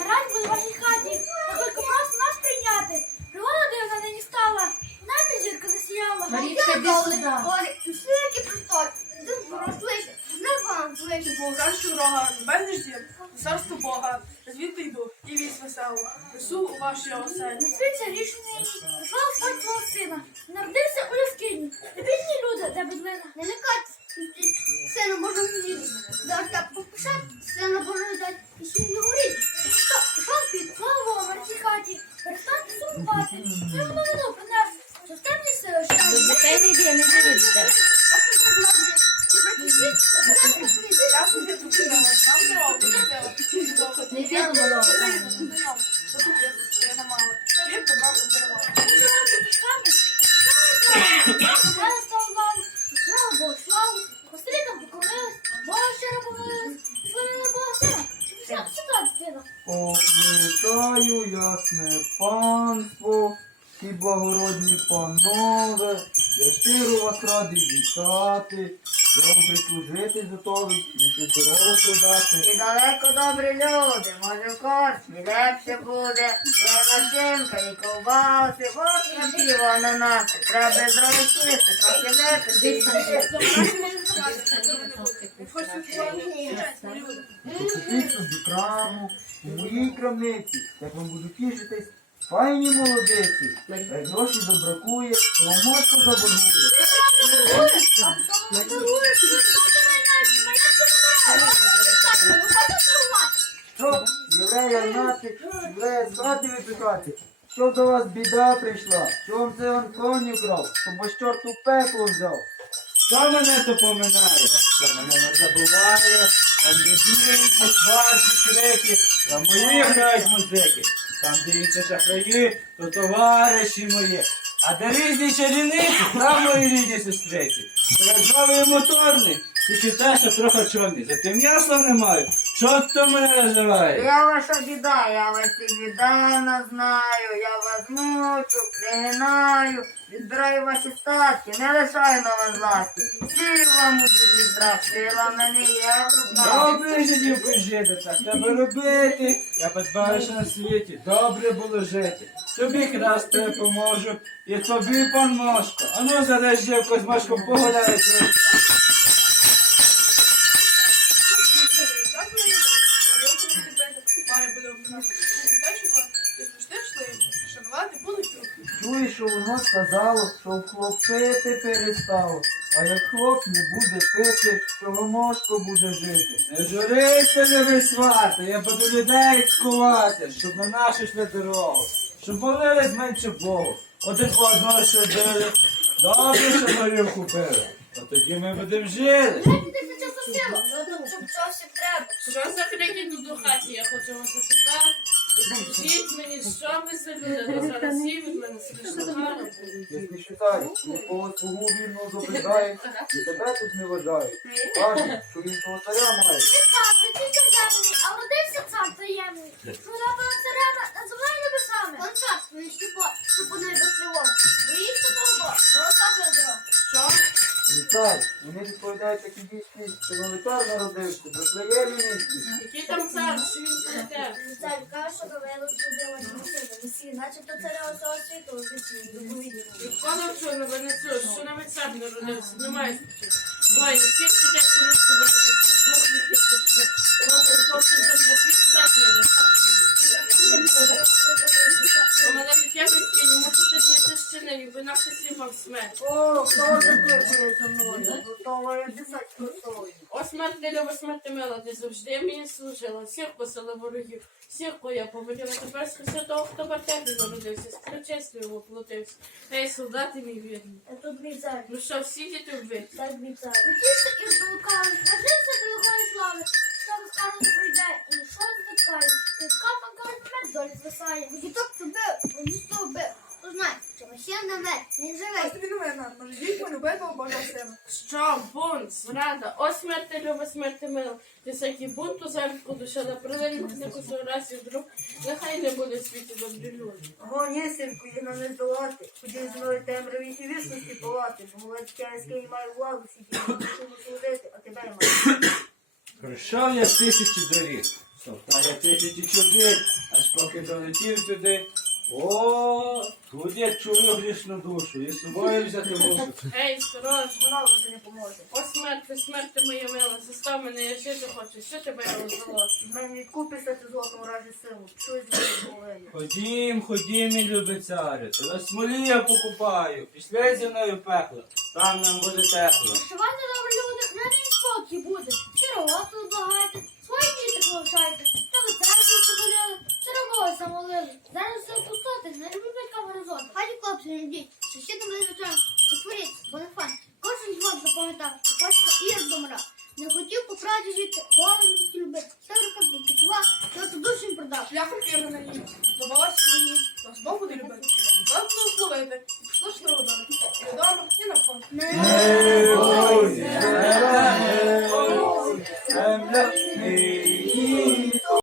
Гаразд буде в вашій хаті, тільки просто нас прийняти. Пригода дивна нині стала, небі зірка засіяла. Марічка, йди сюди. Олі, скільки простой. Ти розлися, не вам злися. Бога щурога, без ждів, царство Бога, звідти йду, і вісь весело, несу у ваші оселі. На світі рішення її, прийшла Господь свого сина, народився у Яскині. Дивіться. Я сюди дитина. Оплітаю ясне панство щиро вас радий вітати, я вам прислужити готовий, і здорово подати. І далеко добрі люди, може в корчмі лепше буде. Є начинка і ковбаси, от на піво ананаси. Треба зробити, трохи випити. Покупіться до краму, у моїй крамниці, як вам буду тішитись, файні молодиці, як гроші забракує, моцно заборгує. Що, єврея гнати, єврея з хати випікати? Що до вас біда прийшла? Що вам це он коні вкрав? Щоб ваш чорт пекло взяв? Що мене то поминає? Що мене не забуває? Там де бігають сварці, крики, там мої грають музики. Там де інші шахраї, то товариші мої. А де різні чарівниці, там мої рідні сестриці. Перед новий моторний, тільки те, що трохи чорний. Зате м'яса не маю. Що хто мене називає? Я ваша біда, я вас і знаю, я вас мучу, пригинаю, відбираю ваші статки, не лишаю на вас ласки. Вам будуть страх, сила мене є в руках. Добре жидів жити, так треба робити. Я подбаю, що на світі добре було жити. Тобі красти поможу, і тобі пан Мошко. А ну зараз дівко з Мошком погуляє руки. Що воно сказало, що хлопити перестало. А як хлоп не буде пити, то Мошко буде жити. Не журися, не висвати, я буду людей цькувати, щоб на нашу йшли дорогу. Щоб молились менше Богу. Один одного що били. Добре, що горілку пили. А тоді ми будемо жили. Треба. Що за крики тут у хаті? Я хочу вас запитати. Мені, що ви за люди? Зараз всі від мене смішно гарно. Якщо считай, нікого свого вірного зображає, і тебе тут не вважає. Каже, що іншого царя має. Цар, а родився цар таємний. Вона була царевна над землею і небесами. Он час, він щепо, що по неї без тривог. Боїться того, голосати одро. Що? Віталь, вони відповідають такі дійсні, що новитар народився, до своєї місті. Який там цар? Що він плете? Що Гавело зробила на весілля, начебто царя усього світу у весіллі, доповідні. Відколи вчора не винесеш? Що навіть цар не родився? Немає спочатку. Бой, всі сидять коли збирати, запитує за мною? Готова я не ти завжди мені служила, всіх посила ворогів, всіх я поводила, тепер скажи того, хто в артефі народився, з причестю воплотився. Ей, солдати мій вірні. А тут Ну що, всі діти вбиті? так мій цар. Тішся і здолукали, нажився до його слави. Що скоро прийде, і що звикає. Ти капан кожен мед долі звисає. Діток тебе, місто вбив. То знай, що ще не вмер, він Ось живий. тобі новина, може любити Божого сина. Що, бунт, зрада, о смерти люба, смерти мила. Ти всякі бунту зарку душила, прилинь не кусу раз і вдруг, нехай не буде в світі добрі люди. Гоні, синку, його не здолати. Ходів з темряві і вічності палати. Молодь київський має владу, всі ті, служити, а тебе я маю. Пройшов я тисячі доріг, Совтає тисячі чобіт, аж поки долетів сюди. О, тут я чую грішну душу, і з собою взяти мушу. Ей, сторож, Вона вже не поможе. о смерти, смерти моя мила, застав мене, я жити хочу, що тебе розвело? Мені відкупися ти золотому разі силу. Щось з голови. Ходім, ходім, мій любий царю, тебе смолі я покупаю, пішли зі мною в пекло, там нам буде тепло. Що Прощавайте, добрі люди, вже не спокій буде. Дзвон запам'ятав, кошка і домра. Не хотів по правді жити, повністю любити. Все рука відчував, що ти душу їм продав. Шляхом Ірина Здавалася мені, нас Бог буде любити. Вас благословити. І пішло штрафодати. І вдома, і на фронт.